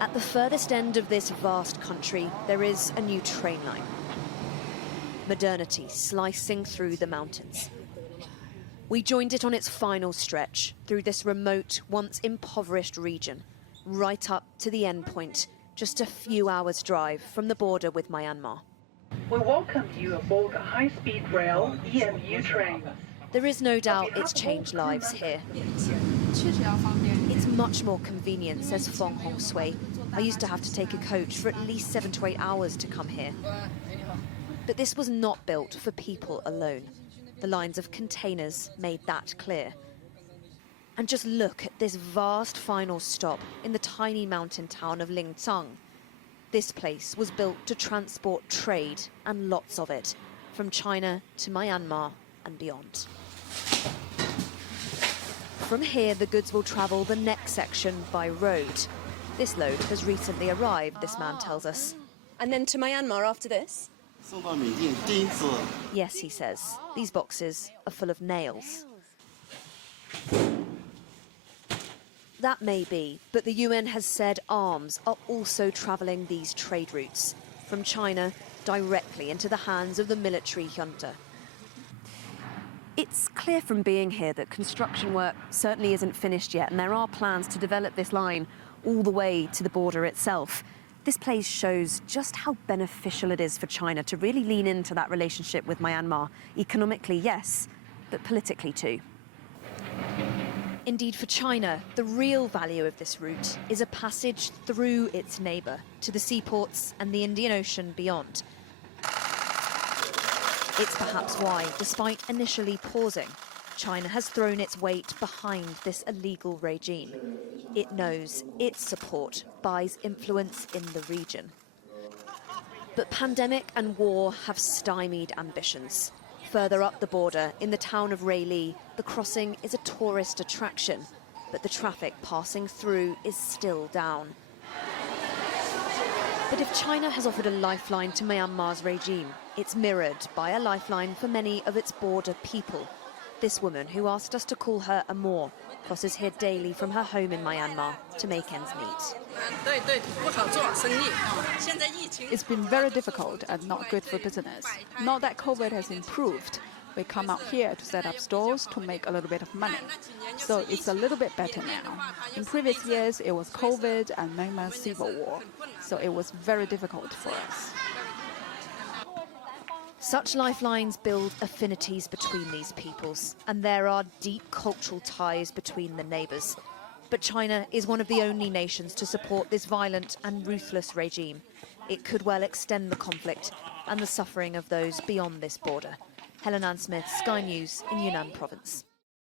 At the furthest end of this vast country, there is a new train line. Modernity slicing through the mountains. We joined it on its final stretch through this remote, once impoverished region, right up to the end point, just a few hours' drive from the border with Myanmar. We welcome you aboard the high-speed rail EMU train. There is no doubt it's changed lives here. It's much more convenient, says Fong Hong Sui. I used to have to take a coach for at least 7 to 8 hours to come here. But this was not built for people alone. The lines of containers made that clear. And just look at this vast final stop in the tiny mountain town of Lingzang. This place was built to transport trade, and lots of it, from China to Myanmar and beyond. From here, the goods will travel the next section by road. This load has recently arrived, this man tells us. And then to Myanmar after this? Yes, he says, these boxes are full of nails. That may be, but the UN has said arms are also travelling these trade routes from China directly into the hands of the military junta. It's clear from being here that construction work certainly isn't finished yet, and there are plans to develop this line all the way to the border itself. This place shows just how beneficial it is for China to really lean into that relationship with Myanmar. Economically, yes, but politically too. Indeed, for China, the real value of this route is a passage through its neighbour to the seaports and the Indian Ocean beyond. It's perhaps why, despite initially pausing, China has thrown its weight behind this illegal regime. It knows its support buys influence in the region. But pandemic and war have stymied ambitions. Further up the border, in the town of Raili, the crossing is a tourist attraction, but the traffic passing through is still down. But if China has offered a lifeline to Myanmar's regime, it's mirrored by a lifeline for many of its border people. This woman, who asked us to call her Amor, crosses here daily from her home in Myanmar to make ends meet. It's been very difficult and not good for business. Now that COVID has improved, we come out here to set up stores to make a little bit of money. So it's a little bit better now. In previous years, it was COVID and Myanmar's civil war. So it was very difficult for us. Such lifelines build affinities between these peoples, and there are deep cultural ties between the neighbours. But China is one of the only nations to support this violent and ruthless regime. It could well extend the conflict and the suffering of those beyond this border. Helen Ann Smith, Sky News in Yunnan Province.